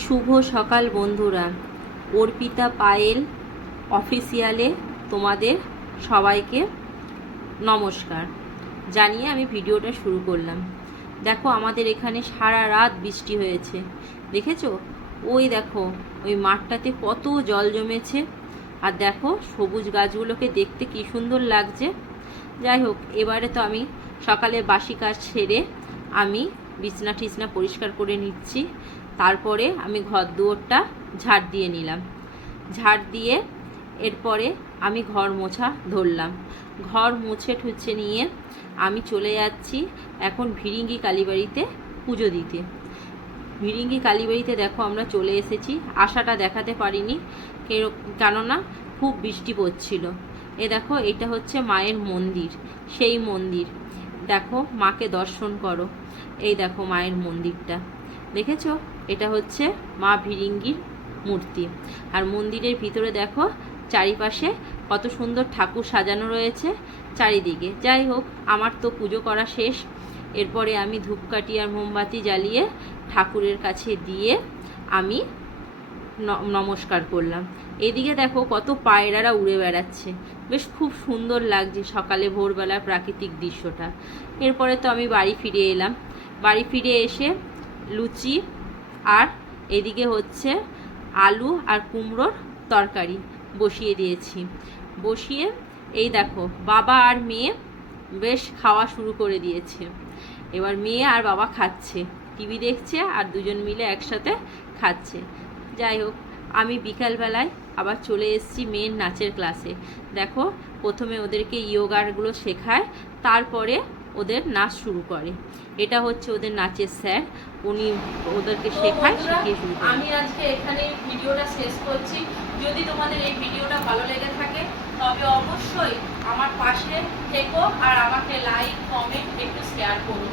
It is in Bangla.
শুভ সকাল বন্ধুরা, অর্পিতা পায়েল অফিসিয়ালে তোমাদের সবাইকে নমস্কার জানিয়ে আমি ভিডিওটা শুরু করলাম। দেখো, আমাদের এখানে সারা রাত বৃষ্টি হয়েছে, দেখেছো? ওই দেখো, ওই মাঠটাতে কত জল জমেছে, আর দেখো সবুজ গাছগুলোকে দেখতে কি সুন্দর লাগছে। যাই হোক, এবারে তো আমি সকালে বাসি কাজ সেরে আমি বিছনা টিছনা পরিষ্কার করে নিচ্ছি। তারপরে আমি ঘর দুয়ারটা ঝাড় দিয়ে নিলাম। ঝাড় দিয়ে এরপরে আমি ঘর মোছা ধরলাম। ঘর মুছে ঠুছে নিয়ে আমি চলে যাচ্ছি এখন ভিরিঙ্গি কালীবাড়িতে পুজো দিতে। ভিরিঙ্গি কালীবাড়িতে দেখো আমরা চলে এসেছি, আশাটা দেখাতে পারিনি কেননা খুব বৃষ্টি পড়ছিল। এ দেখো, এটা হচ্ছে মায়ের মন্দির, সেই মন্দির। দেখো, মাকে দর্শন করো। এই দেখো মায়ের মন্দিরটা, দেখেছো? এটা হচ্ছে মা ভিরিঙ্গির মূর্তি। আর মন্দিরের ভিতরে দেখো চারিপাশে কত সুন্দর ঠাকুর সাজানো রয়েছে চারিদিকে। যাই হোক, আমার তো পুজো করা শেষ। এরপরে আমি ধূপকাঠি আর মোমবাতি জ্বালিয়ে ঠাকুরের কাছে দিয়ে আমি নমস্কার করলাম। এদিকে দেখো কত পায়রারা উড়ে বেড়াচ্ছে, বেশ খুব সুন্দর লাগছে সকালে ভোরবেলার প্রাকৃতিক দৃশ্যটা। এরপরে তো আমি বাড়ি ফিরে এলাম। বাড়ি ফিরে এসে লুচি আর এদিকে হচ্ছে আলু আর কুমড়োর তরকারি বসিয়ে দিয়েছি। বসিয়ে এই দেখো বাবা আর মেয়ে বেশ খাওয়া শুরু করে দিয়েছে। এবার মেয়ে আর বাবা খাচ্ছে, টিভি দেখছে আর দুজন মিলে একসাথে খাচ্ছে। যাই হোক, আমি বিকালবেলায় আবার চলে এসেছি মেয়ের নাচের ক্লাসে। দেখো, প্রথমে ওদেরকে ইয়োগাগুলো শেখায়, তারপরে ওদের নাচ শুরু করে। এটা হচ্ছে ওদের নাচের স্যার, উনি ওদেরকে শেখায়, শিখিয়ে শুরু করে। আমি আজকে এখানে ভিডিওটা শেষ করছি। যদি তোমাদের এই ভিডিওটা ভালো লেগে থাকে তবে অবশ্যই আমার পাশে থেকো আর আমাকে লাইক কমেন্ট একটু শেয়ার করো।